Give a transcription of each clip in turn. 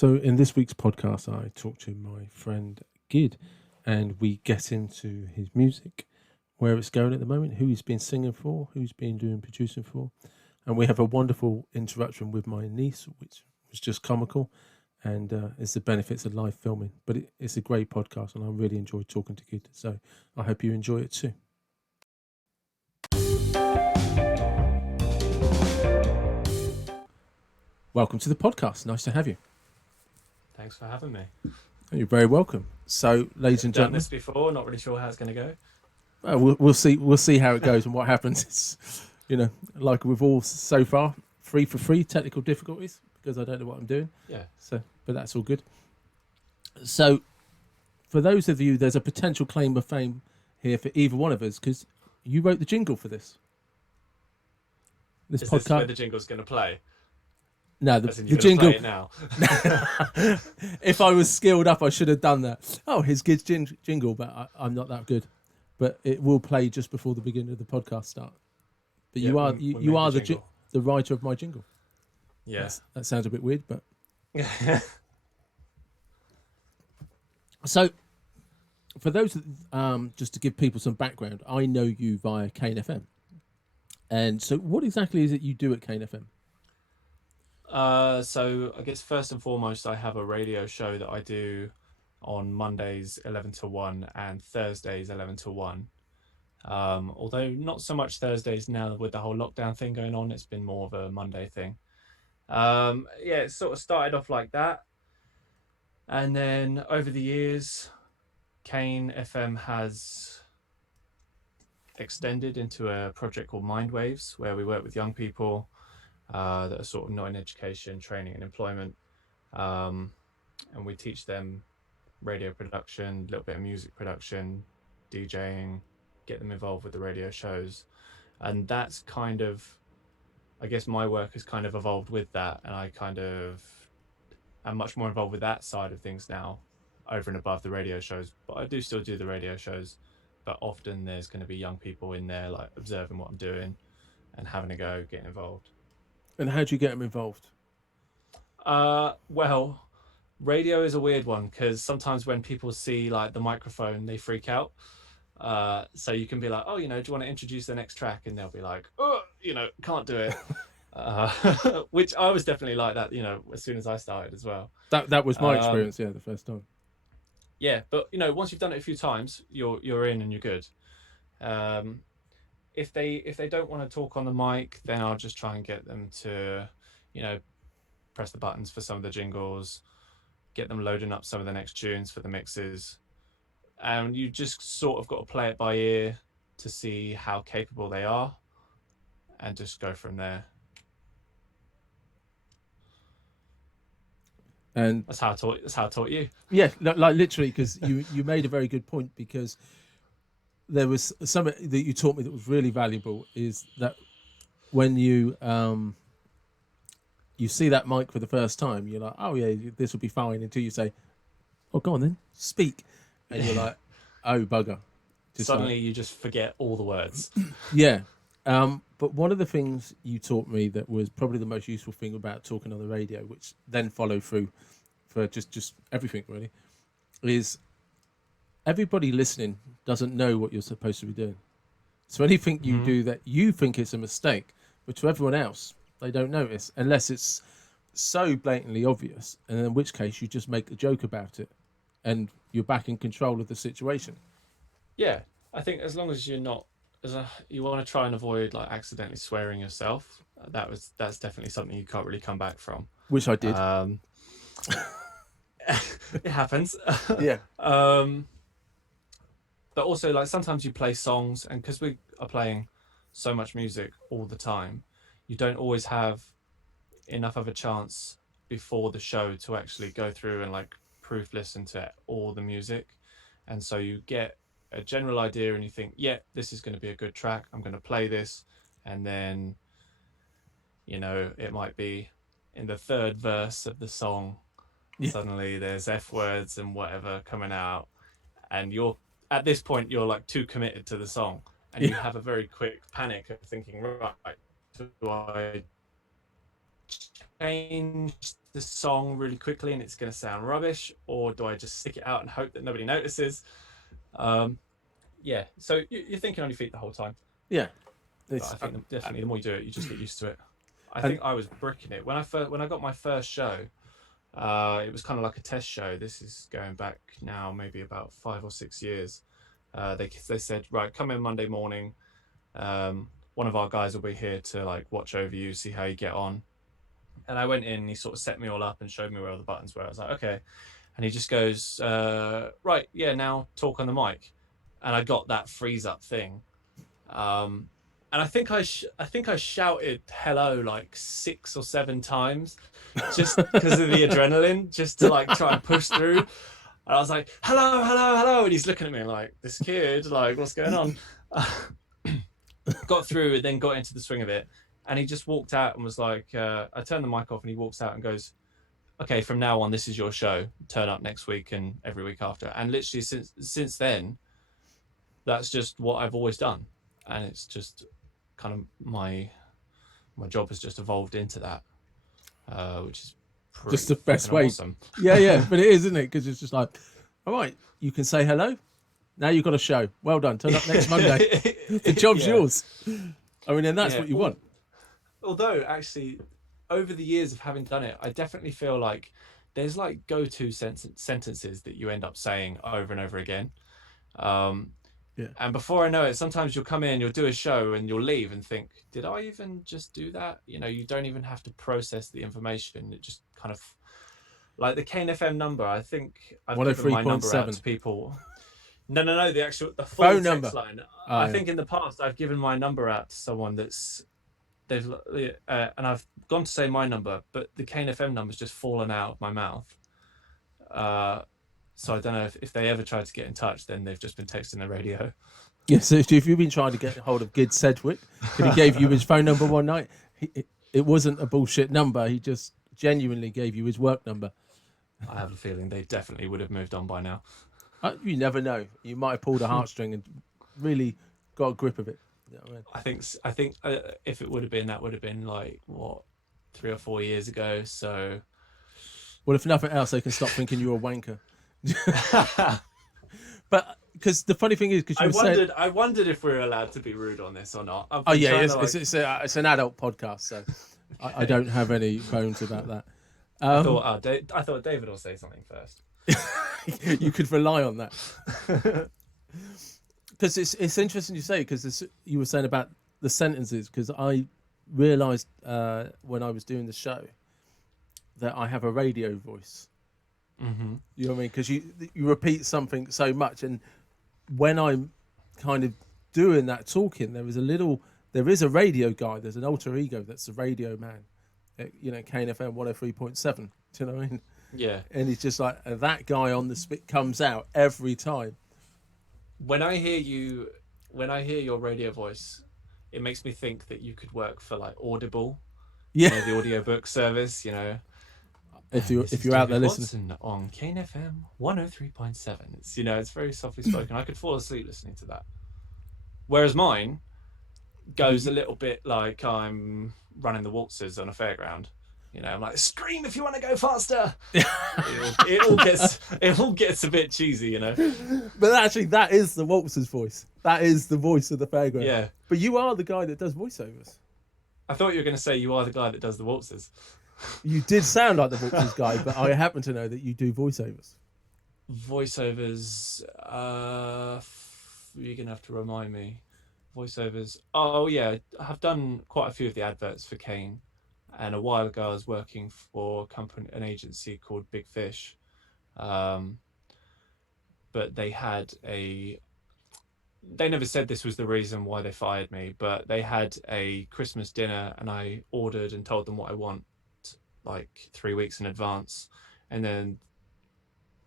So in this week's podcast, I talked to my friend Gid, and we get into his music, where it's going at the moment, who he's been singing for, who's been doing producing for. And we have a wonderful interaction with my niece, which was just comical, and it's the benefits of live filming. But it's a great podcast, and I really enjoyed talking to Gid. So I hope you enjoy it too. Welcome to the podcast. Nice to have you. Thanks for having me. You're very welcome. So, ladies and gentlemen, done this before. Not really sure how it's going to go. We'll see. We'll see how it goes and what happens. It's, like with all so far, free for free technical difficulties because I don't know what I'm doing. Yeah. So, but that's all good. So, for those of you, there's a potential claim of fame here for either one of us because you wrote the jingle for this. Is this where the jingle's going to play? No, the jingle. Play it now. If I was skilled up, I should have done that. Oh, here's Gids jingle, but I'm not that good. But it will play just before the beginning of the podcast start. But you are the writer of my jingle. Yes, that sounds a bit weird, but so for those just to give people some background, I know you via Kane FM, and so what exactly is it you do at Kane FM? So I guess first and foremost, I have a radio show that I do on Mondays 11 to 1 and Thursdays 11 to 1. Although not so much Thursdays now with the whole lockdown thing going on, it's been more of a Monday thing. It sort of started off like that. And then over the years, Kane FM has extended into a project called Mind Waves, where we work with young people that are sort of not in education, training and employment. And we teach them radio production, a little bit of music production, DJing, get them involved with the radio shows. And that's kind of, I guess my work has kind of evolved with that. And I kind of am much more involved with that side of things now over and above the radio shows. But I do still do the radio shows, but often there's going to be young people in there like observing what I'm doing and having a go, getting involved. And how do you get them involved? Well, radio is a weird one because sometimes when people see like the microphone, they freak out. So you can be like, oh, do you want to introduce the next track? And they'll be like, oh, can't do it. Which I was definitely like that, as soon as I started as well. That was my experience, the first time. Yeah, but once you've done it a few times, you're in and you're good. If they don't want to talk on the mic, then I'll just try and get them to, press the buttons for some of the jingles, get them loading up some of the next tunes for the mixes. And you just sort of got to play it by ear to see how capable they are and just go from there. And that's how I taught you. Yeah, like literally, because you made a very good point, because there was something that you taught me that was really valuable, is that when you see that mic for the first time, you're like, oh yeah, this will be fine, until you say, oh, go on then, speak. And you're like, oh, bugger. Suddenly you just forget all the words. Yeah. But one of the things you taught me that was probably the most useful thing about talking on the radio, which then followed through for just everything really, is everybody listening doesn't know what you're supposed to be doing. So anything you do that you think is a mistake, but to everyone else, they don't notice unless it's so blatantly obvious, and in which case you just make a joke about it and you're back in control of the situation. Yeah, I think as long as you're not, you want to try and avoid like accidentally swearing yourself. That's definitely something you can't really come back from. Which I did. It happens. Yeah. But also, like, sometimes you play songs, and because we are playing so much music all the time, you don't always have enough of a chance before the show to actually go through and like proof listen to all the music. And so you get a general idea and you think, yeah, this is going to be a good track, I'm going to play this. And then, it might be in the third verse of the song, suddenly there's F words and whatever coming out, and at this point you're like too committed to the song, and you have a very quick panic of thinking, right, do I change the song really quickly and it's going to sound rubbish, or do I just stick it out and hope that nobody notices? Yeah, so you're thinking on your feet the whole time. Yeah, but I think definitely the more you do it, you just get used to it. I think I was bricking it when I got my first show. It was kind of like a test show. This is going back now maybe about 5 or 6 years. They said, right, come in Monday morning. One of our guys will be here to like watch over you, see how you get on. And I went in and he sort of set me all up and showed me where all the buttons were. I was like, okay. And he just goes, right, yeah, now talk on the mic. And I got that freeze up thing. And I think I shouted hello like 6 or 7 times just because of the adrenaline, just to like try and push through. And I was like, hello, hello, hello. And he's looking at me like, this kid, like, what's going on? Got through and then got into the swing of it. And he just walked out and was like, I turned the mic off and he walks out and goes, okay, from now on, this is your show. Turn up next week and every week after. And literally since then, that's just what I've always done. And it's just kind of my job has just evolved into that, which is just the best way. Awesome. Yeah, but it is, isn't it? Because it's just like, all right, you can say hello. Now you've got a show. Well done. Turn up next Monday. The job's yours. I mean, and that's what you want. Although, actually, over the years of having done it, I definitely feel like there's like go-to sentences that you end up saying over and over again. And before I know it, sometimes you'll come in, you'll do a show and you'll leave and think, did I even just do that? You know, you don't even have to process the information. It just kind of, like the Kane FM number, I think I've given my number out to people. No, the full phone number line. I think in the past I've given my number out to someone and I've gone to say my number, but the Kane FM number's just fallen out of my mouth. So I don't know if they ever tried to get in touch, then they've just been texting the radio. Yeah, so if you've been trying to get hold of Gids Sedgwick, and he gave you his phone number one night, it wasn't a bullshit number. He just genuinely gave you his work number. I have a feeling they definitely would have moved on by now. You never know. You might have pulled a heartstring and really got a grip of it. You know what I mean? I think if it would have been, that would have been like, what, 3 or 4 years ago. So, well, if nothing else, they can stop thinking you're a wanker. But because the funny thing is, because I wondered if we were allowed to be rude on this or not. Oh yeah, it's an adult podcast, so I don't have any bones about that. I thought David will say something first. You could rely on that. Because it's interesting you say, because you were saying about the sentences, because I realised when I was doing the show that I have a radio voice. Mm-hmm. You know what I mean? Because you repeat something so much, and when I'm kind of doing that talking, there is a radio guy. There's an alter ego that's a radio man. You know, Kane FM 103.7. Do you know what I mean? Yeah. And he's just like, that guy on the spit comes out every time. When I hear your radio voice, it makes me think that you could work for like Audible. Yeah. You know, the audiobook service, you know. If you're out there listening on Kane FM 103.7, it's very softly spoken. I could fall asleep listening to that. Whereas mine goes a little bit like I'm running the waltzers on a fairground. You know, I'm like, scream if you want to go faster. it all gets a bit cheesy, you know. But actually, that is the waltzer's voice. That is the voice of the fairground. Yeah. But you are the guy that does voiceovers. I thought you were going to say you are the guy that does the waltzers. You did sound like the waltzers guy, but I happen to know that you do voiceovers. Voiceovers, you're going to have to remind me. Voiceovers. Oh, yeah, I've done quite a few of the adverts for Kane. And a while ago, I was working for an agency called Big Fish. But they never said this was the reason why they fired me, but they had a Christmas dinner and I ordered and told them what I want like 3 weeks in advance. And then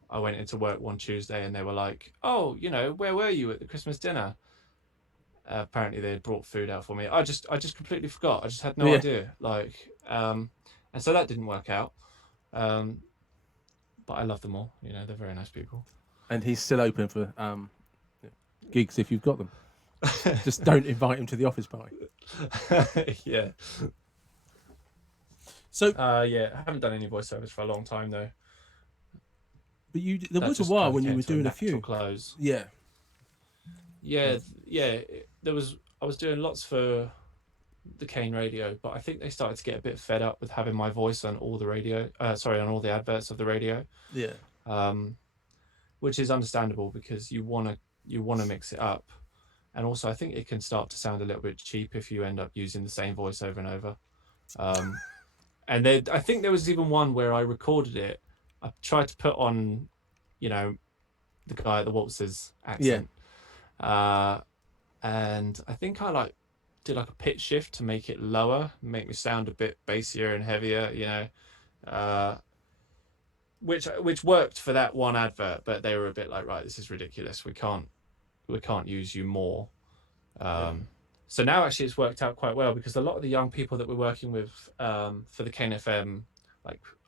I went into work one Tuesday and they were like, oh, where were you at the Christmas dinner? Apparently they had brought food out for me. I just completely forgot. I just had no idea. And so that didn't work out. But I love them all. They're very nice people. And he's still open for gigs if you've got them. Just don't invite him to the office party. Yeah. So, Yeah, I haven't done any voiceovers for a long time though. but there That was a just while kind of when you came were to a doing a natural few. close. Yeah. Yeah, yeah. I was doing lots for the Kane Radio, but I think they started to get a bit fed up with having my voice on all the radio. On all the adverts of the radio. Yeah. Which is understandable because you wanna mix it up, and also I think it can start to sound a little bit cheap if you end up using the same voice over and over. And I think there was even one where I recorded it. I tried to put on, you know, the guy at the waltzes accent. And I think I did a pitch shift to make it lower, make me sound a bit bassier and heavier, which worked for that one advert, but they were a bit like, right, this is ridiculous. We can't use you more. So now actually it's worked out quite well because a lot of the young people that we're working with for the Kane FM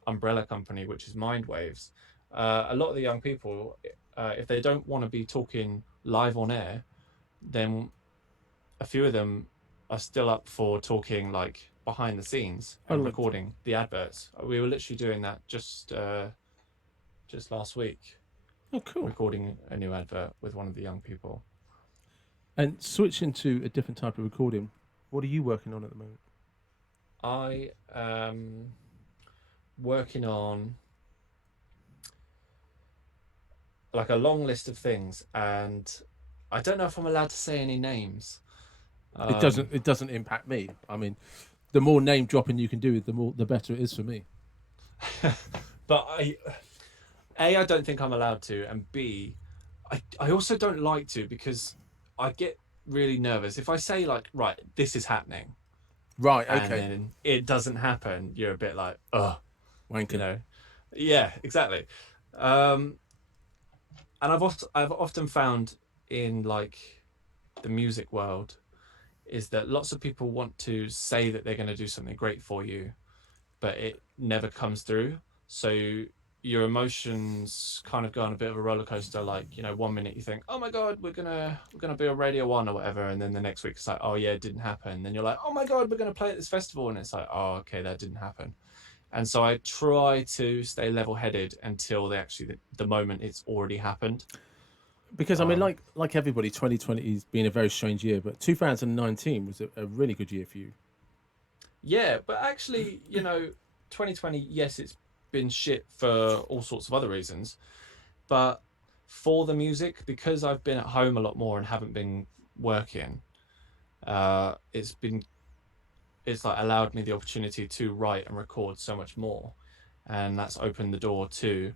umbrella company, which is Mindwaves, a lot of the young people, if they don't want to be talking live on air, then a few of them are still up for talking behind the scenes and recording the adverts. We were literally doing that just last week. Oh, cool. Recording a new advert with one of the young people. And switching to a different type of recording, what are you working on at the moment? I am working on a long list of things, and I don't know if I'm allowed to say any names. It doesn't impact me. I mean, the more name dropping you can do, the better it is for me. But I don't think I'm allowed to, and B, I also don't like to because I get really nervous if I say right, this is happening, right, okay, and then it doesn't happen. You're a bit like, oh, wanker. Yeah, exactly. And I've often found in the music world is that lots of people want to say that they're going to do something great for you, but it never comes through. So your emotions kind of go on a bit of a roller coaster. 1 minute you think, oh my god, we're gonna be on Radio 1 or whatever, and then the next week it's like, oh yeah, it didn't happen. Then you're like, oh my god, we're gonna play at this festival, and it's like, oh okay, that didn't happen. And so I try to stay level-headed until the moment it's already happened. Because I mean, like everybody, 2020 has been a very strange year, but 2019 was a really good year for you. Yeah, but actually, 2020, yes, it's been shit for all sorts of other reasons, but for the music, because I've been at home a lot more and haven't been working, it's allowed me the opportunity to write and record so much more, and that's opened the door to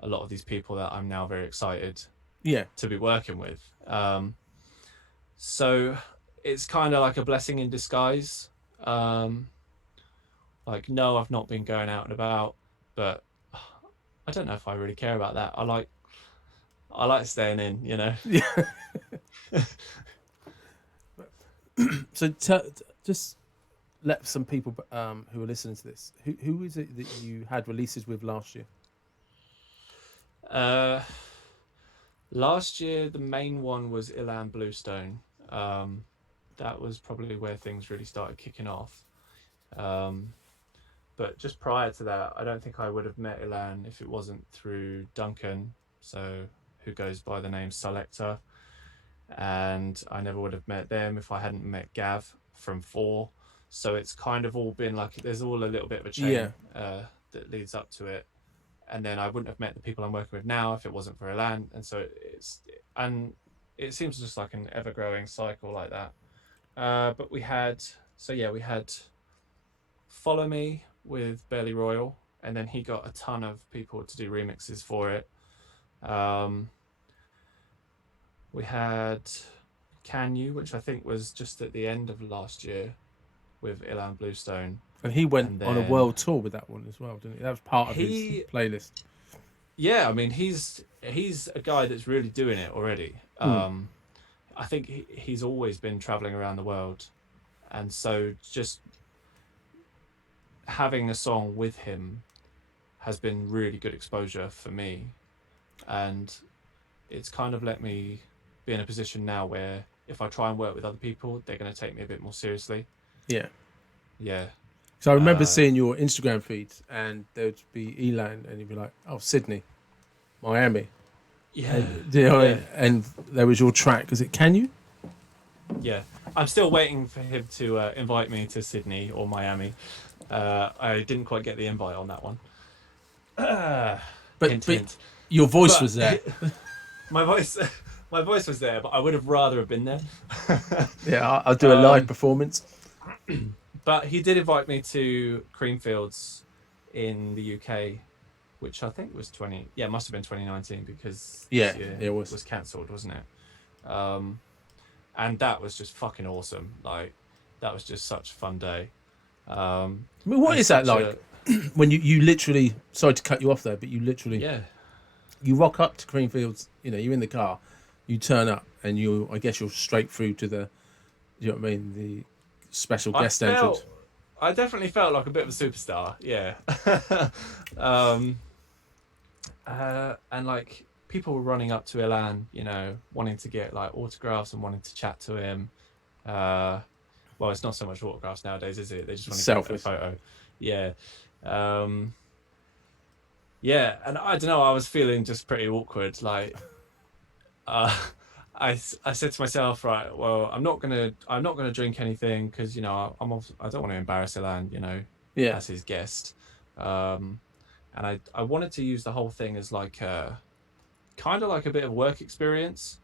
a lot of these people that I'm now very excited to be working with. So it's kind of like a blessing in disguise. No, I've not been going out and about, but I don't know if I really care about that. I like staying in, Yeah. So just let some people who are listening to this, who is it that you had releases with last year? Last year the main one was Eland Bluestone. That was probably where things really started kicking off. But just prior to that, I don't think I would have met Eland if it wasn't through Duncan, who goes by the name Selector, and I never would have met them if I hadn't met Gav from 4. So it's kind of all been there's all a little bit of a chain that leads up to it, and then I wouldn't have met the people I'm working with now if it wasn't for Eland, and so it seems just like an ever-growing cycle like that. But we had Follow Me with Barely Royal, and then he got a ton of people to do remixes for it. We had Can You, which I think was just at the end of last year with Eland Bluestone. And he went on a world tour with that one as well, didn't he? That was part of his playlist. Yeah, I mean, he's a guy that's really doing it already. I think he's always been traveling around the world, and so just having a song with him has been really good exposure for me, and it's kind of let me be in a position now where if I try and work with other people, they're going to take me a bit more seriously. Yeah. So I remember seeing your Instagram feeds, and there'd be Eland, and you'd be like, "Oh, Sydney, Miami." Yeah, And, you know, yeah, and there was your track. Is it Can You? yeah. I'm still waiting for him to invite me to Sydney or Miami. I didn't quite get the invite on that one. Hint, But hint. your voice But was there. my voice, my voice was there, but I would have rather have been there. Yeah, I'll do a live performance. But he did invite me to Creamfields in the UK, which I think was it must have been 2019 because Yeah, this year it was. cancelled, wasn't it? And that was just fucking awesome. Like, that was just such a fun day. I mean, what is that like? When you literally, sorry to cut you off there, but you literally, you rock up to Creamfields, you know, you're in the car, you turn up, and I guess you're straight through to the, you know what I mean, the special guest entrance. I definitely felt like a bit of a superstar, yeah. And like, people were running up to Eland, you know, wanting to get like autographs and wanting to chat to him. Well, it's not so much autographs nowadays, is it? They just want to get a photo. Yeah. Yeah, and I don't know, I was feeling just pretty awkward. Like, I said to myself, right, well, I'm not gonna drink anything because, you know, I don't want to embarrass Eland, you know, as his guest. And I wanted to use the whole thing as like kind of like a bit of work experience,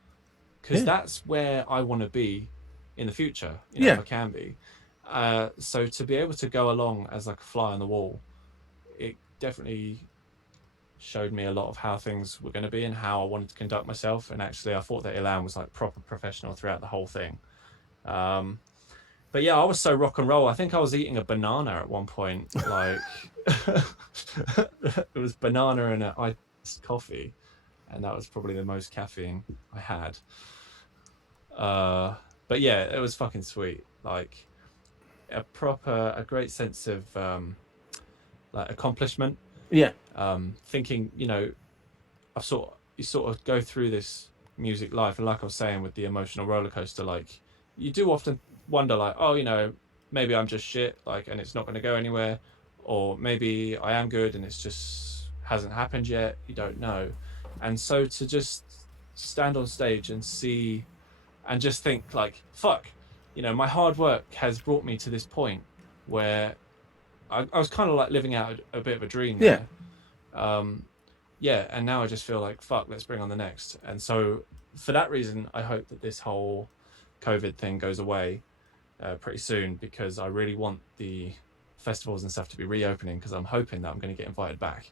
because that's where I want to be in the future, you know, if I can be. So to be able to go along as like a fly on the wall, it definitely showed me a lot of how things were going to be and how I wanted to conduct myself. And actually, I thought that Eland was like proper professional throughout the whole thing. But yeah, I was so rock and roll. I think I was eating a banana at one point. Like, it was banana and an iced coffee, and that was probably the most caffeine I had. But yeah, it was fucking sweet. Like, a great sense of like accomplishment. Yeah. Thinking, you know, you sort of go through this music life, and like I was saying with the emotional roller coaster, like, you do often wonder, like, oh, you know, maybe I'm just shit, like, and it's not going to go anywhere, or maybe I am good and it's just hasn't happened yet. You don't know. And so to just stand on stage and see and just think like, fuck, you know, my hard work has brought me to this point where I was kind of like living out a bit of a dream there. And now I just feel like, fuck, let's bring on the next. And so for that reason, I hope that this whole COVID thing goes away pretty soon, because I really want the festivals and stuff to be reopening, because I'm hoping that I'm going to get invited back.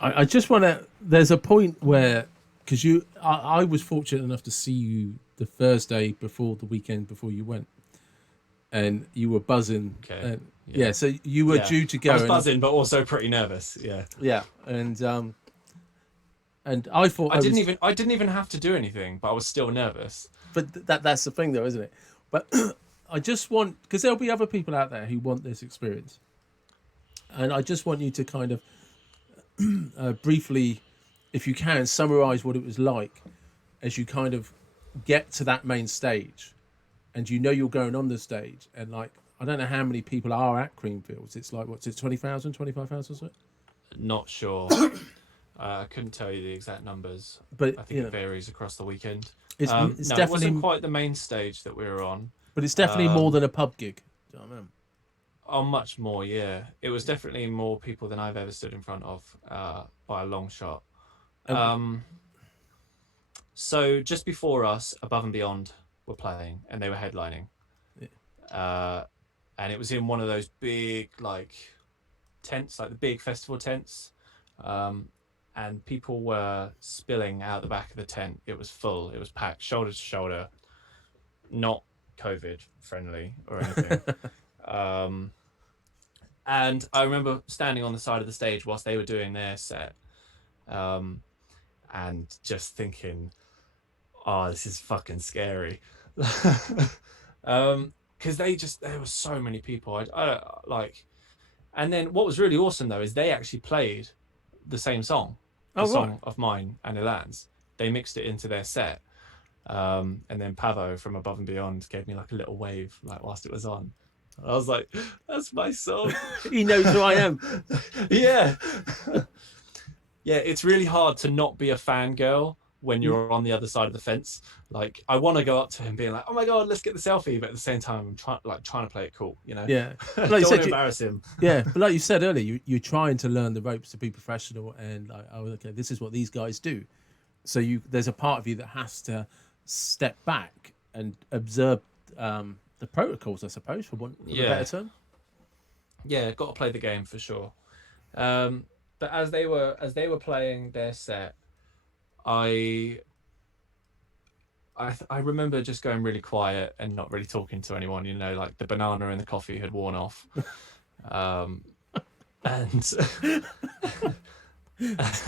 I just want to, there's a point where, because I was fortunate enough to see you the Thursday before the weekend before you went, and you were buzzing. Okay. And, so you were due to go. I was buzzing, but also pretty nervous. Yeah. And I thought I didn't even have to do anything, but I was still nervous. But that's the thing, though, isn't it? But I just want, because there'll be other people out there who want this experience, and I just want you to kind of briefly, if you can, summarize what it was like as you kind of get to that main stage, and you know you're going on the stage, and like, I don't know how many people are at Creamfields. It's like, what's it, 20,000, 25,000 or so? Not sure. I couldn't tell you the exact numbers, but I think it varies across the weekend. It's definitely, it wasn't quite the main stage that we were on, but it's definitely more than a pub gig. Do you know what I mean? Oh, much more, yeah. It was definitely more people than I've ever stood in front of, by a long shot. So just before us, Above and Beyond were playing, and they were headlining. And it was in one of those big, like, tents, like the big festival tents. And people were spilling out the back of the tent. It was full. It was packed, shoulder to shoulder. Not COVID friendly or anything. And I remember standing on the side of the stage whilst they were doing their set, and just thinking, oh, this is fucking scary. Because there were so many people. I like, and then what was really awesome though is they actually played the same song, song of mine and Eland's. They mixed it into their set, And then Pavo from Above and Beyond gave me like a little wave, like whilst it was on. I was like, that's my song. He knows who I am. Yeah. Yeah, it's really hard to not be a fangirl when you're on the other side of the fence. Like, I want to go up to him being like, oh my God, let's get the selfie. But at the same time, I'm trying to play it cool, you know? Yeah. Don't Like you want said, to embarrass him. Yeah, but like you said earlier, you're trying to learn the ropes to be professional, and like, oh, okay, this is what these guys do. So there's a part of you that has to step back and observe the protocols, I suppose, for want of a better term. Yeah, got to play the game for sure. But as they were playing their set, I remember just going really quiet and not really talking to anyone. You know, like the banana and the coffee had worn off, and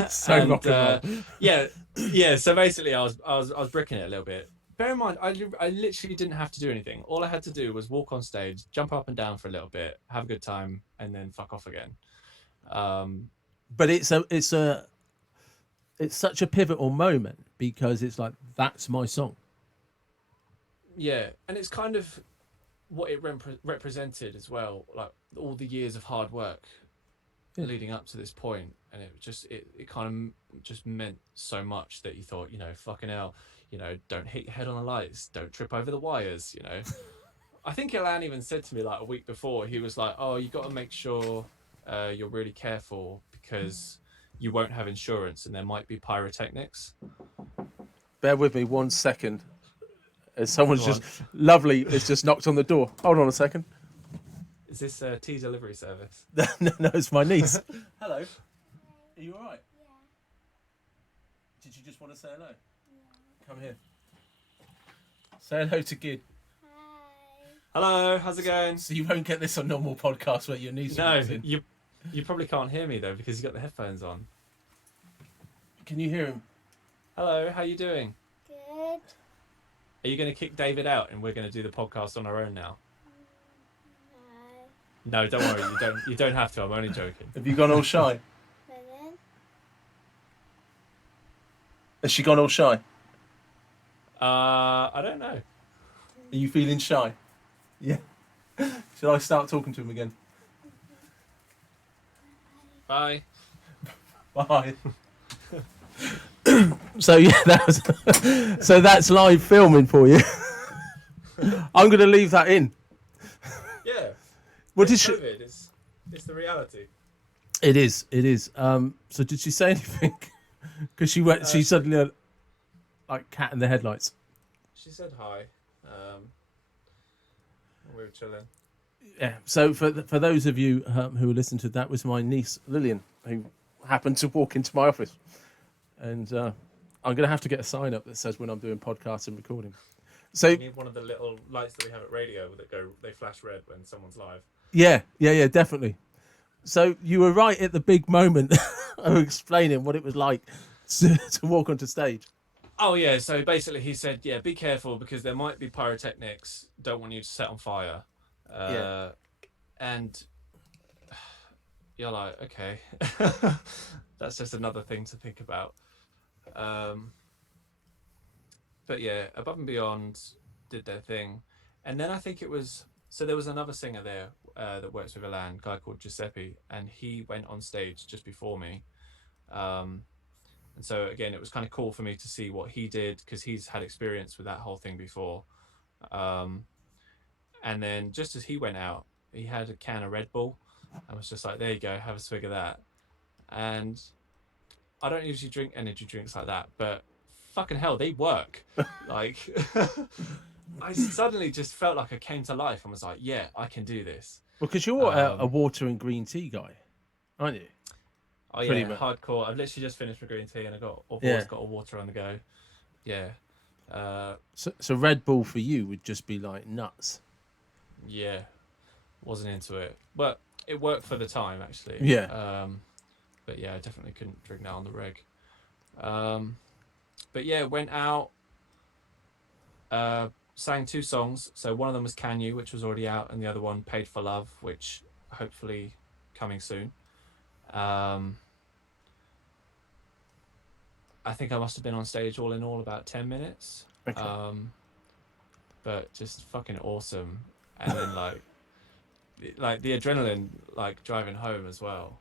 So and rock and roll. yeah. So basically, I was bricking it a little bit. Bear in mind, I literally didn't have to do anything. All I had to do was walk on stage, jump up and down for a little bit, have a good time, and then fuck off again. But it's such a pivotal moment because it's like, that's my song. Yeah, and it's kind of what it represented as well, like all the years of hard work leading up to this point, and it just it kind of just meant so much that you thought, you know, fucking hell, you know, don't hit your head on the lights, don't trip over the wires, you know. I think Eland even said to me like a week before, he was like, oh, you got to make sure you're really careful because you won't have insurance and there might be pyrotechnics. Bear with me 1 second. As someone's lovely, it's just knocked on the door. Hold on a second. Is this a tea delivery service? No, it's my niece. Hello. Are you all right? Yeah. Did you just want to say hello? Yeah. Come here. Say hello to Gid. Hi. Hello, how's it going? So you won't get this on normal podcasts where your niece walks in. You probably can't hear me though because you got the headphones on. Can you hear him? Hello, how you doing? Good. Are you going to kick David out and we're going to do the podcast on our own now? No. No, don't worry. You don't have to. I'm only joking. Have you gone all shy? Pardon? Has she gone all shy? I don't know. Are you feeling shy? Yeah. Should I start talking to him again? Bye. Bye. So yeah, so that's live filming for you. I'm going to leave that in. Yeah. What did it's she? COVID. It's the reality. It is. It is. So did she say anything? Because she went. She suddenly like cat in the headlights. She said hi. We were chilling. Yeah. So for those of you who are listening to that, was my niece Lillian, who happened to walk into my office, and I'm going to have to get a sign up that says when I'm doing podcasts and recording. So you need one of the little lights that we have at radio that they flash red when someone's live. Yeah, definitely. So you were right at the big moment of explaining what it was like to walk onto stage. Oh yeah, so basically he said, yeah, be careful because there might be pyrotechnics. Don't want you to set on fire. And you're like, okay, that's just another thing to think about. But yeah, Above and Beyond did their thing. And then I think it was, so there was another singer there that works with Eland, a guy called Giuseppe, and he went on stage just before me. And so again, it was kind of cool for me to see what he did because he's had experience with that whole thing before. And then just as he went out, he had a can of Red Bull. I was just like, there you go, have a swig of that. And I don't usually drink energy drinks like that, but fucking hell, they work. Like, I suddenly just felt like I came to life and was like, yeah, I can do this. Well, because you're a water and green tea guy, aren't you? Oh yeah, hardcore. I've literally just finished my green tea and I've got a water on the go. Yeah. So Red Bull for you would just be like nuts. Yeah, wasn't into it, but it worked for the time actually. Yeah. But yeah, I definitely couldn't drink that on the reg. But yeah, went out, sang 2 songs. So one of them was Can You, which was already out, and the other one Paid for Love, which hopefully coming soon. I think I must have been on stage all in all about 10 minutes. Okay. But just fucking awesome. And then like the adrenaline, like driving home as well,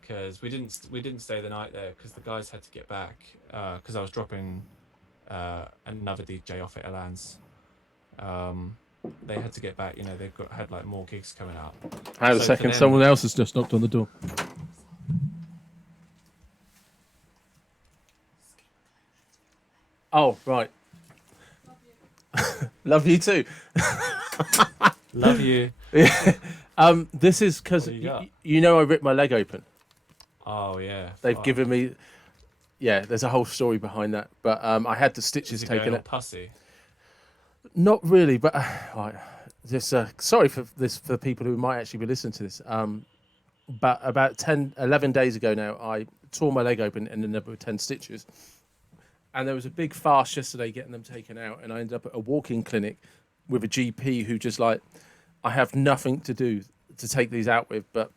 because we didn't stay the night there because the guys had to get back because I was dropping another DJ off at Eland's. They had to get back. You know, had like more gigs coming up. Hang on a So for second. them- Someone else has just knocked on the door. Oh, right. Love you too. Love you. This is because What do you got? you know I ripped my leg open. Oh yeah. They've fuck. given me. Yeah, there's a whole story behind that, but I had the stitches Is it taken going all out. pussy? Not really, but right. This sorry for this for people who might actually be listening to this. But about 11 days ago now, I tore my leg open and ended up with 10 stitches. And there was a big farce yesterday getting them taken out, and I ended up at a walk-in clinic with a GP who just like, I have nothing to do to take these out with, but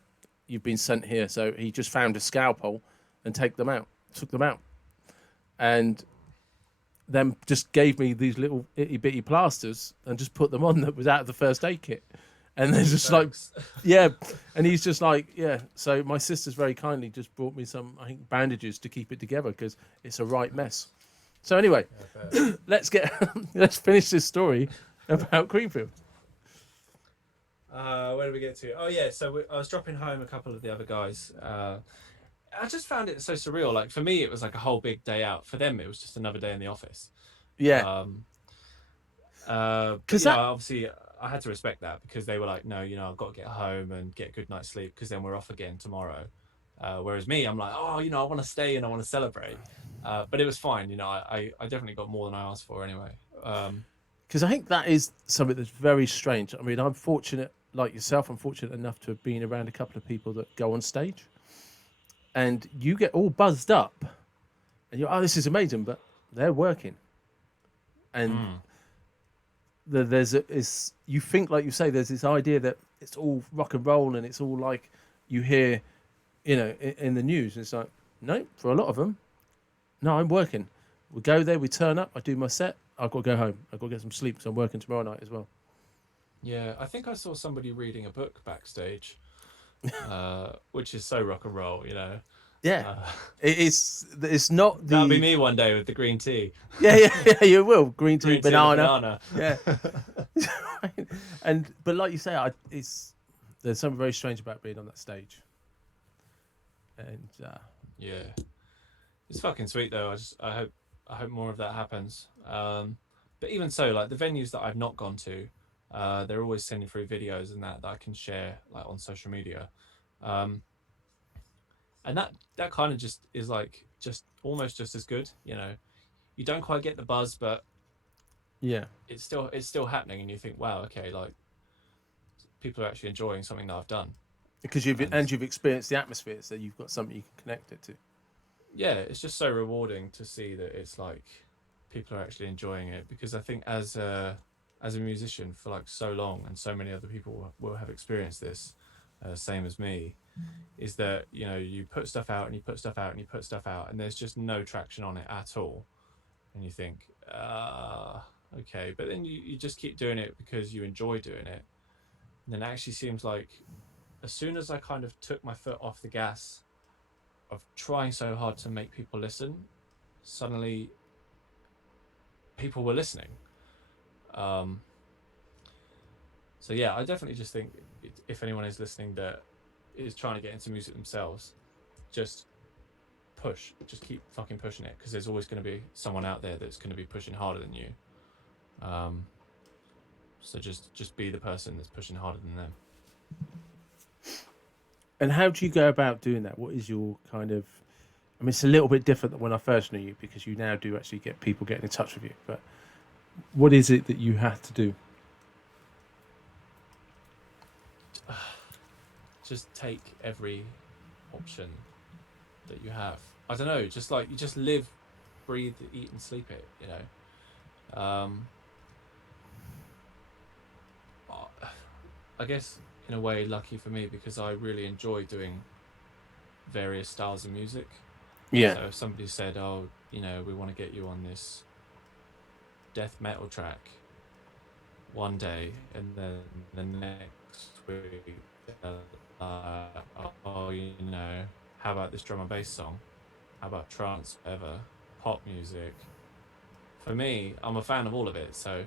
you've been sent here. So he just found a scalpel and took them out, and then just gave me these little itty bitty plasters and just put them on that was out of the first aid kit. And they're just Thanks. like, yeah. And he's just like, yeah. So my sister's very kindly just brought me some, I think, bandages to keep it together because it's a right mess. So anyway, let's finish this story about Creamfields. Where did we get to? Oh yeah, so I was dropping home a couple of the other guys. I just found it so surreal. Like for me, it was like a whole big day out. For them, it was just another day in the office. Yeah. Because obviously I had to respect that because they were like, no, you know, I've got to get home and get a good night's sleep because then we're off again tomorrow. Whereas me, I'm like, oh, you know, I want to stay and I want to celebrate. But it was fine, you know. I definitely got more than I asked for anyway. Because I think that is something that's very strange. I mean, I'm fortunate, like yourself, I'm fortunate enough to have been around a couple of people that go on stage. And you get all buzzed up. And you're, oh, this is amazing. But they're working. And you think, like you say, there's this idea that it's all rock and roll and it's all like you hear, you know, in the news. And it's like, no, for a lot of them, no, I'm working. We go there, we turn up, I do my set, I've got to go home. I've got to get some sleep because I'm working tomorrow night as well. Yeah, I think I saw somebody reading a book backstage, which is so rock and roll, you know. Yeah, it's not the. That'll be me one day with the green tea. Yeah, you will. Green tea, Green tea banana. and banana. Yeah. But like you say, there's something very strange about being on that stage. And Yeah, it's fucking sweet though. I hope more of that happens. But even so, like the venues that I've not gone to, they're always sending through videos and that I can share like on social media. And that kind of just is like just almost just as good, you know. You don't quite get the buzz, but yeah, it's still happening, and you think, wow, okay, like people are actually enjoying something that I've done. because you've experienced the atmosphere, so you've got something you can connect it to. Yeah, it's just so rewarding to see that it's like people are actually enjoying it, because I think as a musician for like so long, and so many other people will have experienced this, same as me, is that, you know, you put stuff out and you put stuff out and you put stuff out and there's just no traction on it at all, and you think okay, but then you just keep doing it because you enjoy doing it, and then it actually seems like as soon as I kind of took my foot off the gas of trying so hard to make people listen, suddenly people were listening. So yeah, I definitely just think if anyone is listening that is trying to get into music themselves, just keep fucking pushing it, because there's always going to be someone out there that's going to be pushing harder than you. So just be the person that's pushing harder than them. And how do you go about doing that? What is your kind of... I mean, it's a little bit different than when I first knew you, because you now do actually get people getting in touch with you. But what is it that you have to do? Just take every option that you have. I don't know, just like you just live, breathe, eat and sleep it, you know. I guess in a way lucky for me, because I really enjoy doing various styles of music. Yeah. So if somebody said, oh, you know, we want to get you on this death metal track one day, and then the next week, oh, you know, how about this drum and bass song? How about trance, whatever, pop music? For me, I'm a fan of all of it, so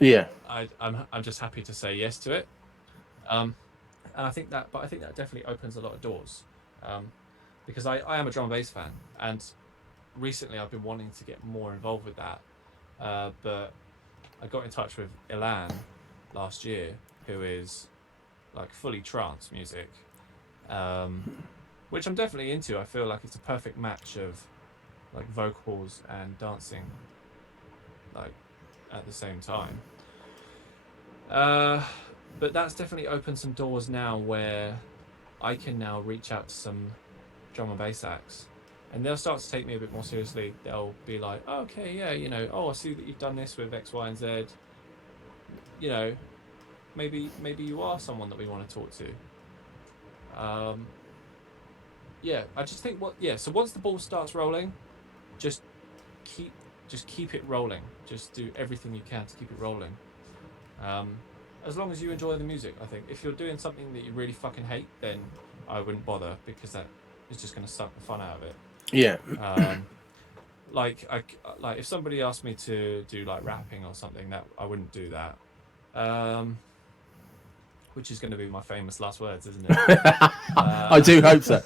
Yeah. I'm just happy to say yes to it. And I think that definitely opens a lot of doors, because I am a drum and bass fan, and recently I've been wanting to get more involved with that, but I got in touch with Eland last year, who is like fully trance music, which I'm definitely into. I feel like it's a perfect match of like vocals and dancing, like at the same time. But that's definitely opened some doors now where I can now reach out to some drum and bass acts, and they'll start to take me a bit more seriously. They'll be like, oh, okay, yeah, you know, oh, I see that you've done this with X, Y, and Z. You know, maybe you are someone that we want to talk to. Yeah, I just think so once the ball starts rolling, just keep it rolling. Just do everything you can to keep it rolling. As long as you enjoy the music, I think. If you're doing something that you really fucking hate, then I wouldn't bother, because that is just going to suck the fun out of it. Yeah. Like if somebody asked me to do like rapping or something, that I wouldn't do that. Which is going to be my famous last words, isn't it? I do hope so.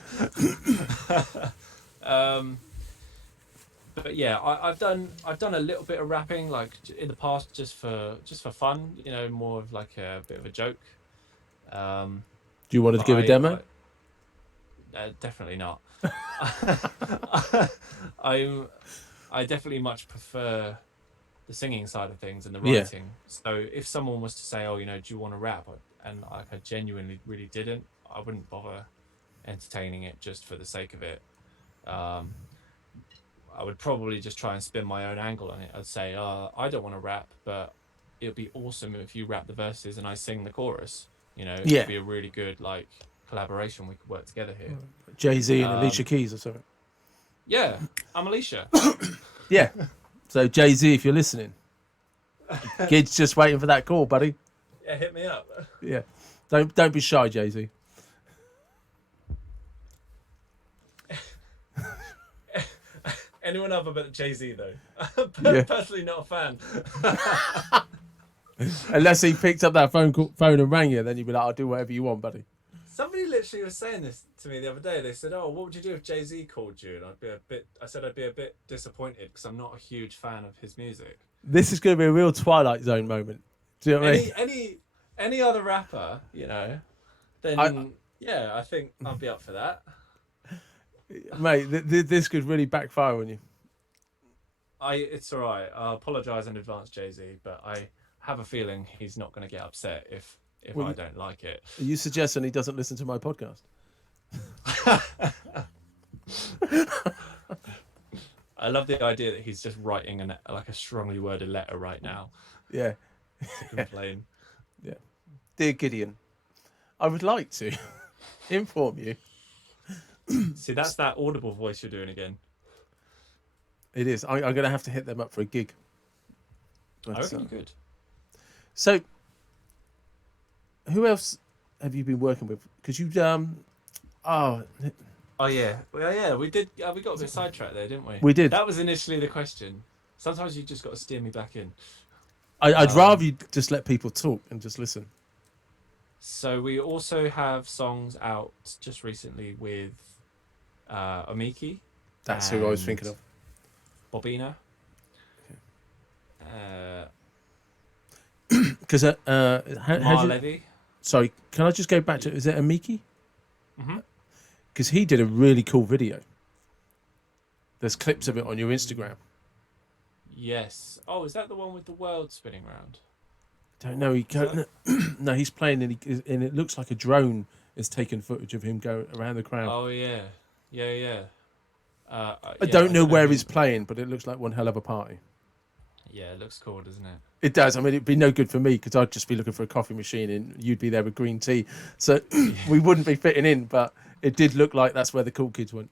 But yeah, I've done a little bit of rapping, like in the past, just for fun, you know, more of like a bit of a joke. Do you want to give a demo? Definitely not. I definitely much prefer the singing side of things and the writing. Yeah. So if someone was to say, oh, you know, do you want to rap? And like I genuinely really didn't, I wouldn't bother entertaining it just for the sake of it. I would probably just try and spin my own angle on it. I'd say, I don't want to rap, but it would be awesome if you rap the verses and I sing the chorus. You know, it would be a really good like collaboration. We could work together here. Jay-Z and Alicia Keys or something. Yeah, I'm Alicia. Yeah. So Jay-Z, if you're listening, Gids just waiting for that call, buddy. Yeah, hit me up. Yeah. Don't be shy, Jay-Z. Anyone other but Jay-Z though. Personally not a fan. Unless he picked up that phone and rang you, then you'd be like, I'll do whatever you want, buddy. Somebody literally was saying this to me the other day. They said, oh, what would you do if Jay-Z called you? And I said I'd be a bit disappointed because I'm not a huge fan of his music. This is going to be a real Twilight Zone moment. Do you know what I mean? Any other rapper, you know, then I think I'd be up for that. Mate, this could really backfire on you. It's all right. I apologise in advance, Jay-Z, but I have a feeling he's not going to get upset if I don't like it. Are you suggesting he doesn't listen to my podcast? I love the idea that he's just writing a strongly worded letter right now. Yeah. To complain. Yeah. Dear Gideon, I would like to inform you. See, that's that audible voice you're doing again. It is. I'm going to have to hit them up for a gig. I reckon you could. So, who else have you been working with? Because you, oh yeah, well, yeah, we did. We got a bit sidetracked there, didn't we? We did. That was initially the question. Sometimes you just got to steer me back in. I'd rather you just let people talk and just listen. So we also have songs out just recently with Omiki. That's who I was thinking of. Bobina. Because Levy. Sorry, can I just go back to? Is it Omiki? Mm-hmm. Because he did a really cool video. There's clips of it on your Instagram. Yes. Oh, is that the one with the world spinning round? Don't know. No, he's playing and it looks like a drone is taking footage of him go around the crowd. Oh yeah. I don't know where he's playing, but it looks like one hell of a party. Yeah, it looks cool, doesn't it? It does. I mean, it'd be no good for me because I'd just be looking for a coffee machine and you'd be there with green tea. So we wouldn't be fitting in, but it did look like that's where the cool kids went.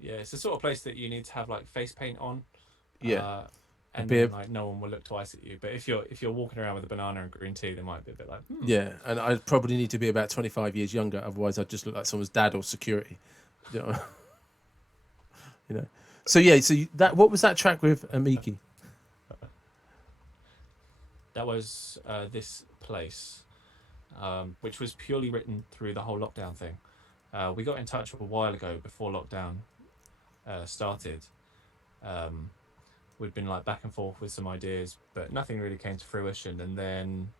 Yeah, it's the sort of place that you need to have like face paint on. Yeah. and beer. then like no one will look twice at you. But if you're walking around with a banana and green tea, they might be a bit like, Yeah, and I'd probably need to be about 25 years younger, otherwise I'd just look like someone's dad or security. You know. You know. So yeah, what was that track with Amiki? That was This Place, which was purely written through the whole lockdown thing. We got in touch a while ago before lockdown started. We'd been like back and forth with some ideas, but nothing really came to fruition. And then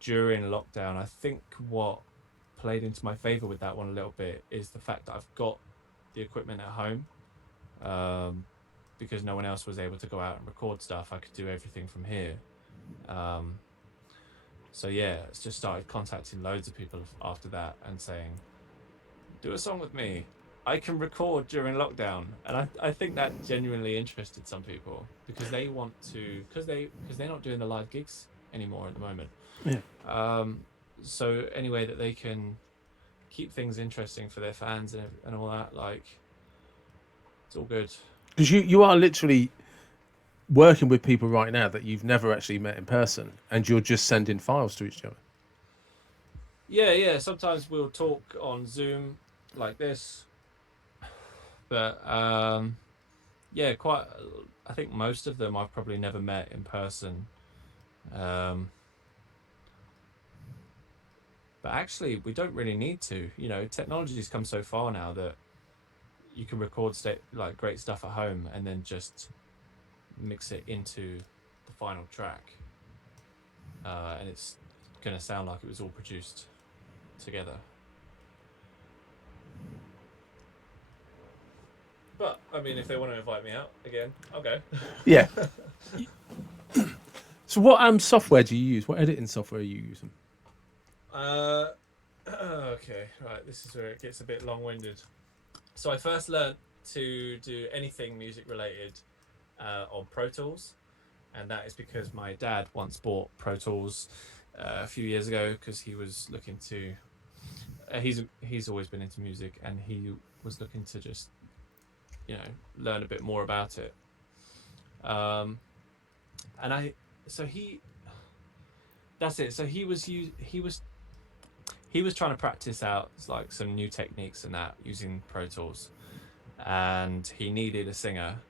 during lockdown, I think what played into my favor with that one a little bit is the fact that I've got the equipment at home. Because no one else was able to go out and record stuff, I could do everything from here. So yeah, it's just started contacting loads of people after that and saying, do a song with me. I can record during lockdown. And I think that genuinely interested some people because they want to, because they're not doing the live gigs anymore at the moment. Yeah. So any way that they can keep things interesting for their fans and all that, like, it's all good. Because you are literally working with people right now that you've never actually met in person, and you're just sending files to each other. Yeah. Sometimes we'll talk on Zoom like this, but yeah, quite. I think most of them I've probably never met in person. But actually, we don't really need to. You know, technology's come so far now that you can record like great stuff at home and then just mix it into the final track, and it's gonna sound like it was all produced together. But I mean, if they want to invite me out again, I'll go. Yeah. So what software do you use? What editing software are you using? Okay, right, this is where it gets a bit long-winded. So I first learned to do anything music related on Pro Tools, and that is because my dad once bought Pro Tools a few years ago because he was looking to he's always been into music, and he was looking to just, you know, learn a bit more about it. He was trying to practice out like some new techniques and that using Pro Tools, and he needed a singer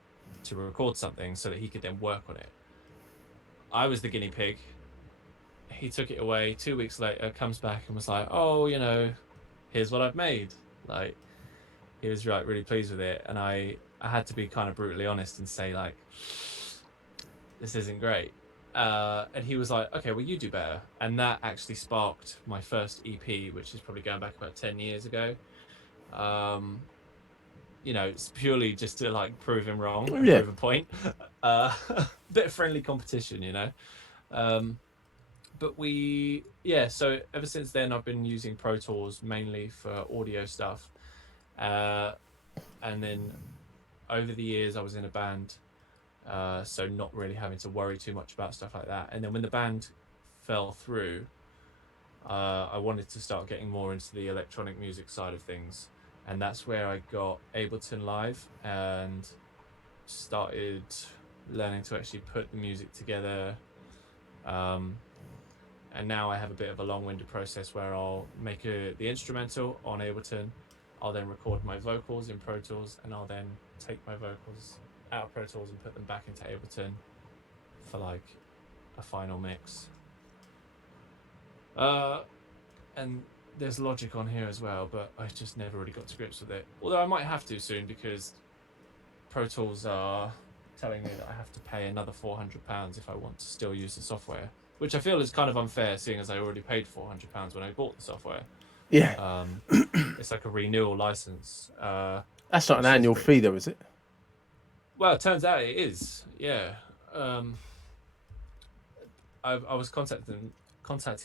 to record something so that he could then work on it. I was the guinea pig. He took it away. 2 weeks later, comes back and was like, "Oh, you know, here's what I've made." Like, he was like really pleased with it, and I had to be kind of brutally honest and say like, "This isn't great." And he was like, "Okay, well, you do better." And that actually sparked my first EP, which is probably going back about 10 years ago. You know, it's purely just to like prove him wrong, prove a point. Bit of friendly competition, you know. But so ever since then, I've been using Pro Tools mainly for audio stuff. And then over the years, I was in a band. So not really having to worry too much about stuff like that. And then when the band fell through, I wanted to start getting more into the electronic music side of things, and that's where I got Ableton Live and started learning to actually put the music together. And now I have a bit of a long-winded process where I'll make the instrumental on Ableton, I'll then record my vocals in Pro Tools, and I'll then take my vocals out of Pro Tools and put them back into Ableton for like a final mix. And there's Logic on here as well, but I just never really got to grips with it. Although I might have to soon, because Pro Tools are telling me that I have to pay another £400 if I want to still use the software, which I feel is kind of unfair, seeing as I already paid £400 when I bought the software. Yeah. It's like a renewal license. That's not an annual fee, though, is it? Well, it turns out it is. Yeah. I was contacting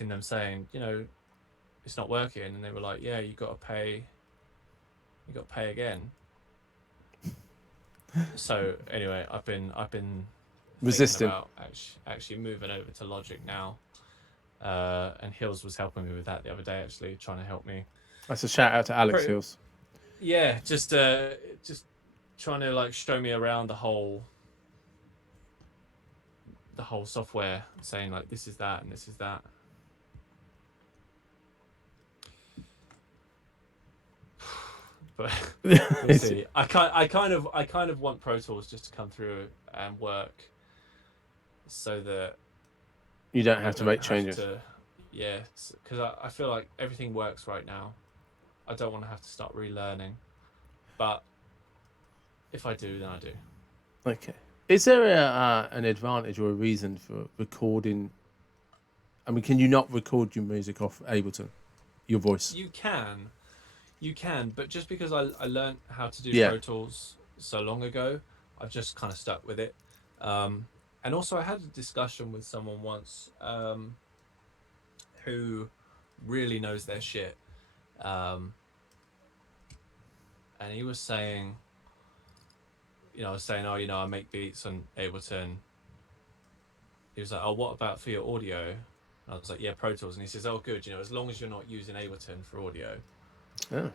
them saying, you know, it's not working, and they were like, yeah, you got to pay again. So anyway, I've been resisting about actually moving over to Logic now, and Hills was helping me with that the other day, actually trying to help me. That's a shout out to Alex Hills. Yeah, just trying to like show me around the whole the whole software saying like this is that and this is that. But we'll see. I kind of want Pro Tools just to come through and work, so that You don't have to make changes. Yeah, because I feel like everything works right now. I don't want to have to start relearning, but if I do, then I do. Okay. Is there an advantage or a reason for recording? I mean, can you not record your music off Ableton, your voice? You can, but just because I learned how to do Yeah. Pro Tools so long ago, I've just kind of stuck with it. And also, I had a discussion with someone once who really knows their shit. And he was saying, I was saying, I make beats on Ableton. He was like, oh, what about for your audio? And I was like, yeah, Pro Tools. And he says, oh, good, as long as you're not using Ableton for audio. Oh.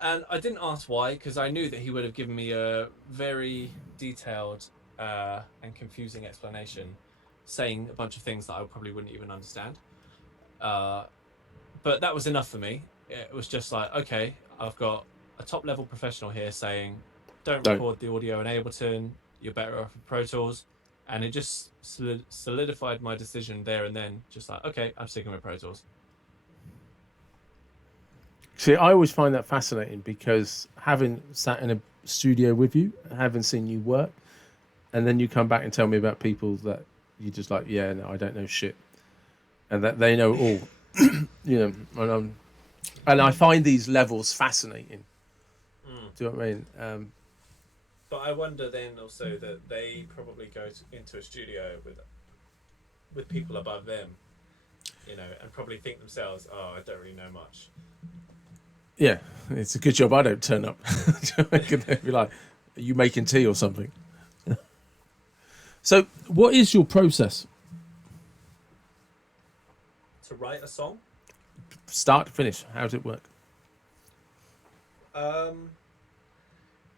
And I didn't ask why, because I knew that he would have given me a very detailed and confusing explanation, saying a bunch of things that I probably wouldn't even understand. But that was enough for me. It was just like, okay, I've got a top-level professional here saying, don't record the audio in Ableton, you're better off with Pro Tools. And it just solidified my decision there and then, just like, okay, I'm sticking with Pro Tools. See, I always find that fascinating because having sat in a studio with you, having seen you work, and then you come back and tell me about people that you just like, yeah, no, I don't know shit, and that they know all, and I find these levels fascinating. Do you know what I mean? But I wonder then also that they probably go into a studio with people above them, and probably think themselves, oh, I don't really know much. Yeah, it's a good job I don't turn up. They'd be like, are you making tea or something? So what is your process? To write a song? Start to finish, how does it work?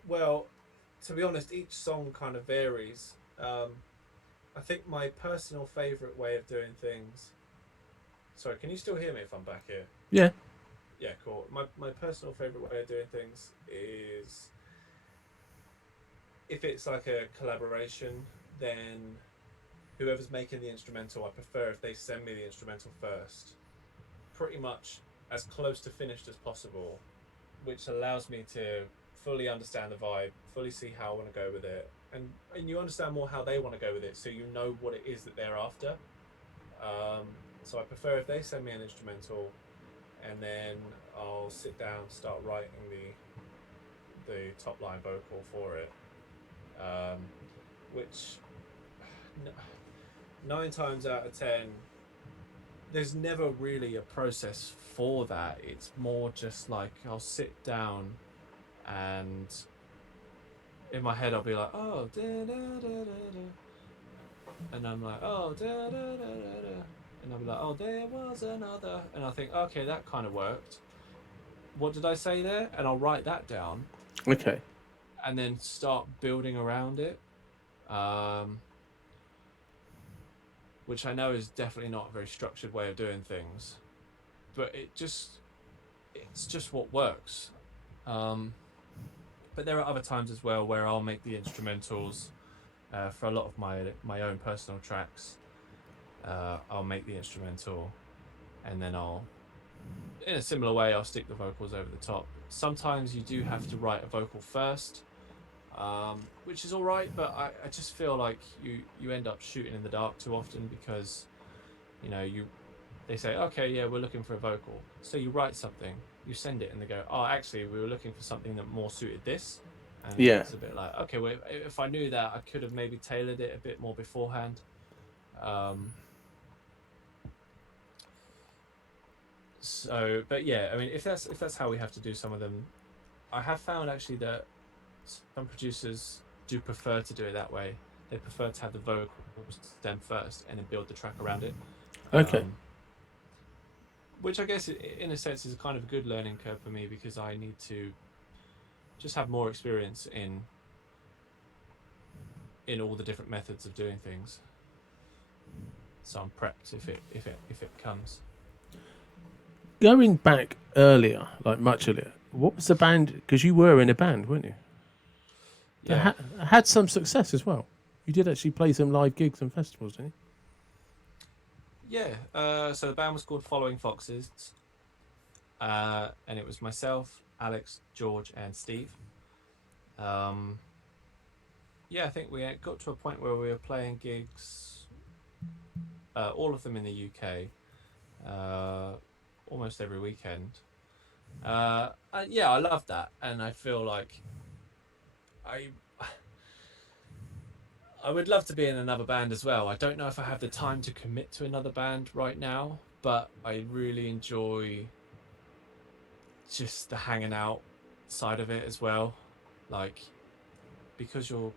Well, to be honest, each song kind of varies. I think my personal favourite way of doing things... Sorry, can you still hear me if I'm back here? Yeah. Yeah, cool. My personal favourite way of doing things is... If it's like a collaboration, then whoever's making the instrumental, I prefer if they send me the instrumental first. Pretty much as close to finished as possible, which allows me to fully understand the vibe, fully see how I want to go with it, and you understand more how they want to go with it, so you know what it is that they're after. So I prefer if they send me an instrumental, and then I'll sit down, start writing the top line vocal for it, which 9 times out of 10, there's never really a process for that. It's more just like I'll sit down and in my head I'll be like, oh, da, da, da, da, da. And I'm like, oh, da, da, da, da, da. And I'll be like, oh, there was another. And I think, okay, that kind of worked. What did I say there? And I'll write that down. Okay. And then start building around it. Which I know is definitely not a very structured way of doing things. But it's just what works. But there are other times as well where I'll make the instrumentals for a lot of my own personal tracks. I'll make the instrumental, and then in a similar way, I'll stick the vocals over the top. Sometimes you do have to write a vocal first, which is all right, but I just feel like you end up shooting in the dark too often because, they say, okay, yeah, we're looking for a vocal. So you write something, you send it, and they go, oh, actually, we were looking for something that more suited this. And yeah. It's a bit like, okay, well, if I knew that, I could have maybe tailored it a bit more beforehand. So, but yeah, I mean, if that's how we have to do some of them, I have found actually that some producers do prefer to do it that way. They prefer to have the vocals stem first and then build the track around it. Okay. Which I guess, in a sense, is kind of a good learning curve for me because I need to just have more experience in all the different methods of doing things. so I'm prepped if it comes. Going back earlier, like much earlier, what was the band? Because you were in a band, weren't you? Yeah. Had some success as well. You did actually play some live gigs and festivals, didn't you? Yeah. So the band was called Following Foxes, and it was myself, Alex, George, and Steve. Yeah, I think we got to a point where we were playing gigs, all of them in the UK, almost every weekend. Yeah, I love that, and I feel like I would love to be in another band as well. I don't know if I have the time to commit to another band right now, but I really enjoy just the hanging out side of it as well. Like, because you're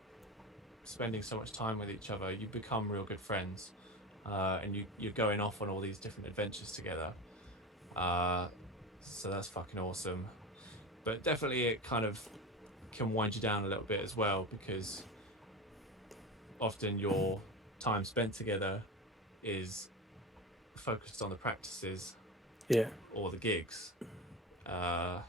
spending so much time with each other, you become real good friends, and you're going off on all these different adventures together. So that's fucking awesome. But definitely it kind of can wind you down a little bit as well, because often your time spent together is focused on the practices, Yeah. or the gigs, or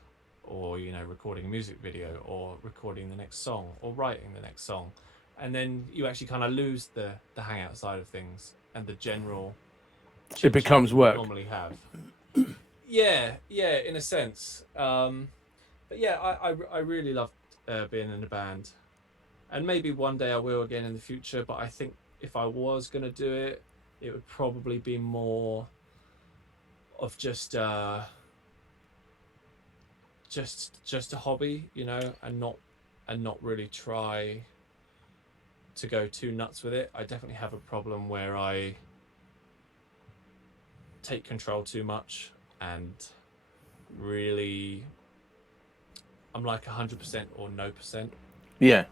recording a music video, or recording the next song, or writing the next song, and then you actually kind of lose the hangout side of things and the general It becomes you work. normally have. Yeah, in a sense. But yeah, I really loved being in a band, and maybe one day I will again in the future. But I think if I was gonna do it, it would probably be more of just a hobby, and not really try to go too nuts with it. I definitely have a problem where I take control too much, and really I'm like 100% or no percent. Yeah.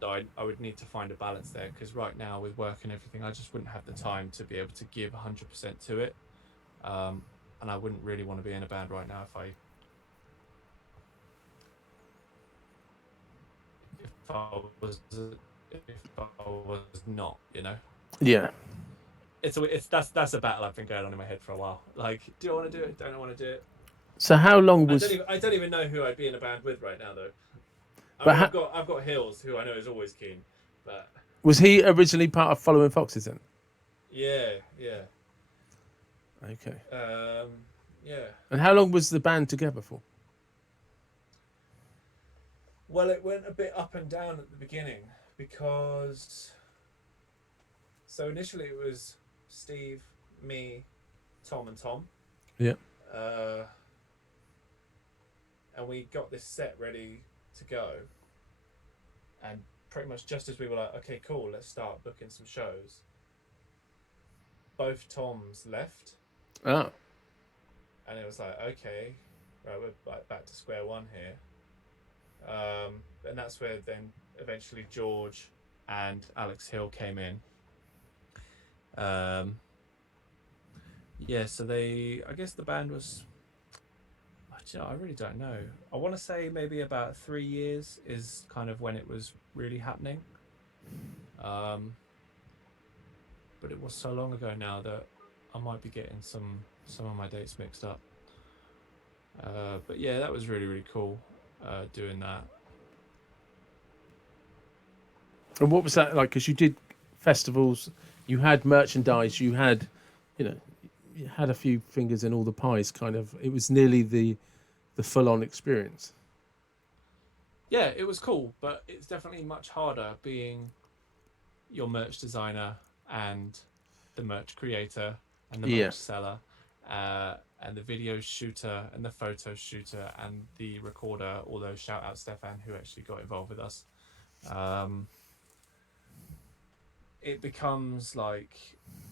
So I would need to find a balance there, because right now with work and everything, I just wouldn't have the time to be able to give 100% to it. And I wouldn't really want to be in a band right now if I was not, Yeah. That's a battle I've been going on in my head for a while. Like, do I want to do it? Don't I want to do it? So how long was? I don't even know who I'd be in a band with right now, though. But I've got Hills, who I know is always keen, but was he originally part of Following Foxes then? yeah. Okay. Yeah. And how long was the band together for? Well, it went a bit up and down at the beginning, because so initially it was Steve, me, Tom, and Tom. Yeah. And we got this set ready to go, and pretty much just as we were like, okay, cool, let's start booking some shows, both Toms left. Oh. And it was like, okay, right, we're back to square one here. And that's where then eventually George and Alex Hill came in. Yeah, so I guess the band was, I really don't know. I want to say maybe about 3 years is kind of when it was really happening. But it was so long ago now that I might be getting some of my dates mixed up. But yeah, that was really, really cool, doing that. And what was that like? Because you did festivals, you had merchandise, you had, you had a few fingers in all the pies. Kind of, it was nearly the full-on experience. Yeah, it was cool, but it's definitely much harder being your merch designer and the merch creator and the merch seller, and the video shooter and the photo shooter and the recorder. Although shout out Stefan, who actually got involved with us. It becomes like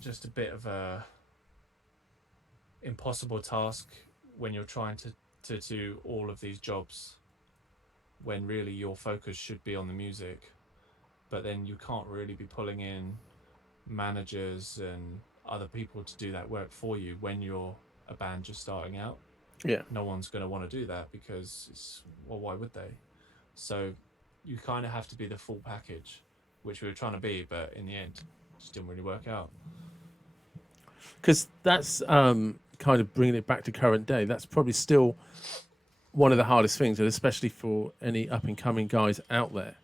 just a bit of a impossible task when you're trying to do all of these jobs, when really your focus should be on the music, but then you can't really be pulling in managers and other people to do that work for you when you're a band just starting out. Yeah. No one's going to want to do that, because why would they? So you kind of have to be the full package, which we were trying to be, but in the end, it just didn't really work out. Because that's kind of bringing it back to current day. That's probably still one of the hardest things, and especially for any up and coming guys out there,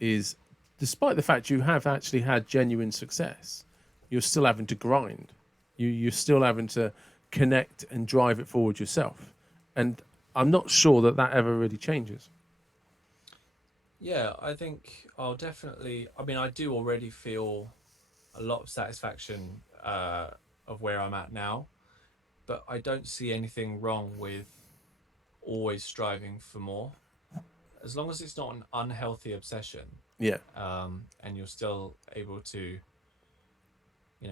is despite the fact you have actually had genuine success, you're still having to grind. You're still having to connect and drive it forward yourself. And I'm not sure that ever really changes. Yeah, I think I'll definitely. I mean, I do already feel a lot of satisfaction of where I'm at now, but I don't see anything wrong with always striving for more, as long as it's not an unhealthy obsession. Yeah. And you're still able to,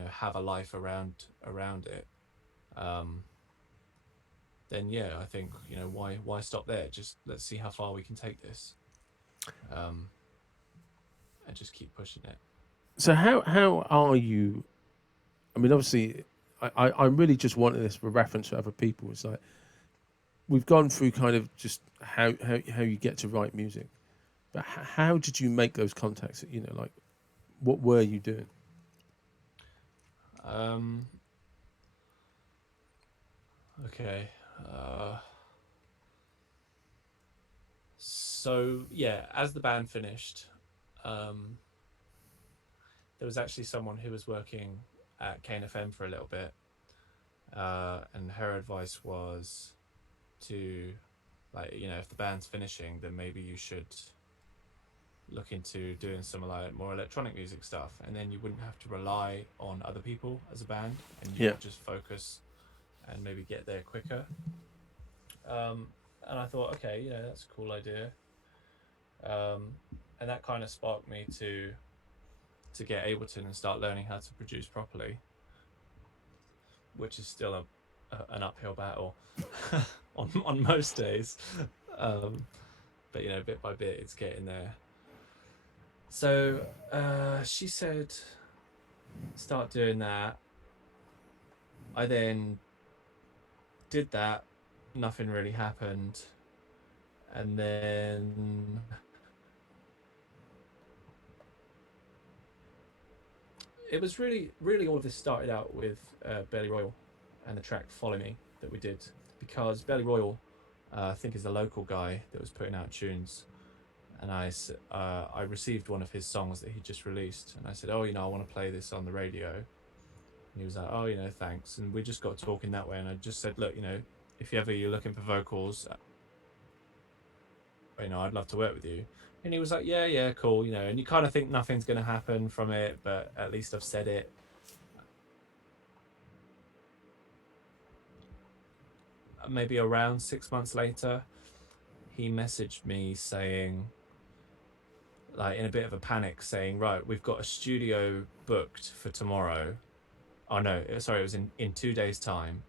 have a life around it. Then yeah, I think why stop there? Just let's see how far we can take this, and just keep pushing it. So how are you? I mean, obviously, I really just wanted this for reference for other people. It's like we've gone through kind of just how you get to write music, but how did you make those contacts? Like what were you doing? Okay. So yeah, as the band finished, there was actually someone who was working at Kane FM for a little bit, and her advice was to, like, if the band's finishing, then maybe you should look into doing some like more electronic music stuff, and then you wouldn't have to rely on other people as a band, and you could just focus and maybe get there quicker. And I thought, okay, that's a cool idea. And that kind of sparked me to get Ableton and start learning how to produce properly, which is still an uphill battle on most days. But bit by bit, it's getting there. So she said, start doing that. I then did that. Nothing really happened. And then it was really all of this started out with Belly Royal and the track Follow Me that we did, because Belly Royal I think is a local guy that was putting out tunes, and I received one of his songs that he just released, and I said, oh, I want to play this on the radio. And he was like, oh, thanks. And we just got talking that way, and I just said, look, if you're looking for vocals, I'd love to work with you. And he was like, yeah, cool, and you kind of think nothing's going to happen from it, but at least I've said it. Maybe around 6 months later, he messaged me saying, like in a bit of a panic, saying, right, we've got a studio booked for tomorrow. Oh no, sorry, it was in 2 days' time.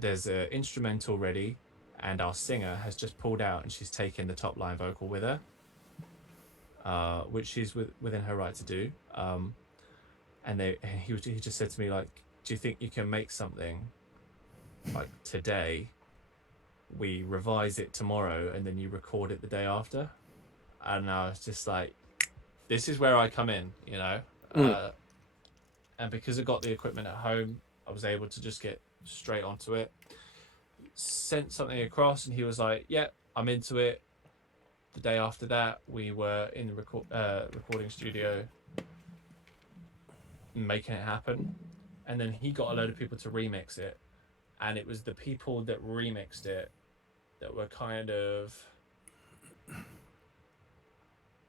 There's an instrumental ready, and our singer has just pulled out and she's taken the top line vocal with her, which she's within her right to do. And he just said to me, like, do you think you can make something like today? We revise it tomorrow and then you record it the day after. And I was just like, this is where I come in, and because I got the equipment at home, I was able to just get straight onto it. Sent something across and he was like, yeah, I'm into it. The day after that, we were in the recording studio making it happen. And then he got a load of people to remix it, and it was the people that remixed it that were kind of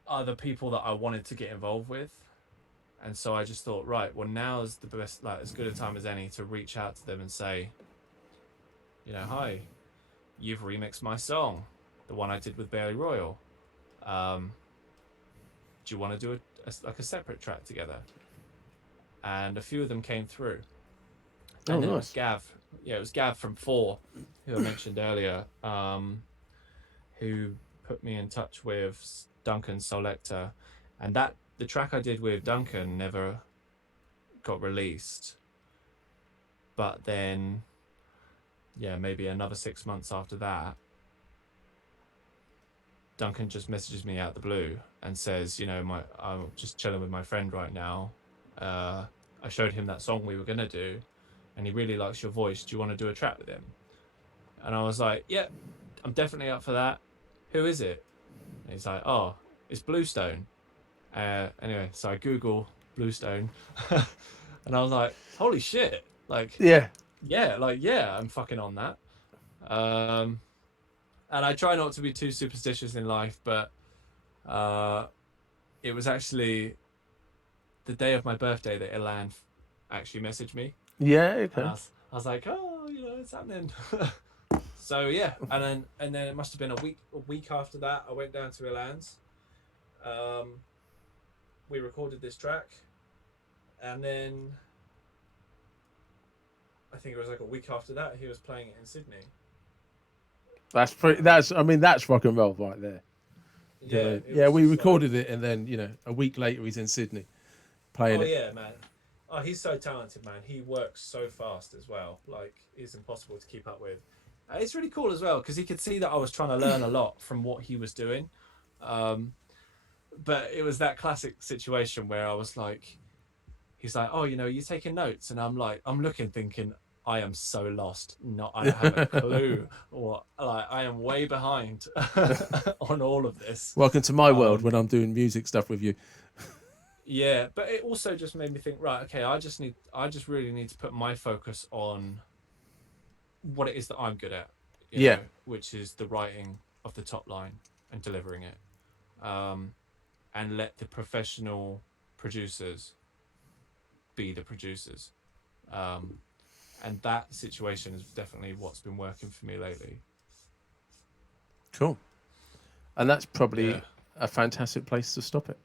other people that I wanted to get involved with. And so I just thought, right, well, now is the best, like, as good a time as any to reach out to them and say, hi, you've remixed my song, the one I did with Bailey Royal. Do you want to do a separate track together? And a few of them came through. And then nice. It was Gav. Yeah, it was Gav from 4, who I mentioned earlier, who put me in touch with Duncan Solector. And the track I did with Duncan never got released. But then, maybe another 6 months after that, Duncan just messages me out the blue and says, I'm just chilling with my friend right now. I showed him that song we were gonna do, and he really likes your voice. Do you want to do a track with him? And I was like, yeah, I'm definitely up for that. Who is it? And he's like, oh, it's Bluestone. Anyway, so I Google Bluestone, and I was like, holy shit! Like, Yeah. yeah, I'm fucking on that. And I try not to be too superstitious in life, but it was actually the day of my birthday that Eland actually messaged me. Yeah. Okay. And I was like, oh, it's happening. So yeah, and then it must have been a week after that, I went down to Eland's. We recorded this track, and then I think it was like a week after that he was playing it in Sydney. That's pretty. That's rock and roll right there. Yeah, we recorded it, and then a week later he's in Sydney playing it. Yeah, man. Oh, he's so talented, man. He works so fast as well. Like, it's impossible to keep up with. It's really cool as well because he could see that I was trying to learn a lot from what he was doing. But it was that classic situation where I was like, he's like, oh, you're taking notes. And I'm like, I'm looking thinking, I am so lost. I don't have a clue. Or like, I am way behind on all of this. Welcome to my world when I'm doing music stuff with you. Yeah, but it also just made me think, right, okay, I just really need to put my focus on what it is that I'm good at. You know, which is the writing of the top line and delivering it. And let the professional producers be the producers. And that situation is definitely what's been working for me lately. Cool. And that's probably a fantastic place to stop it.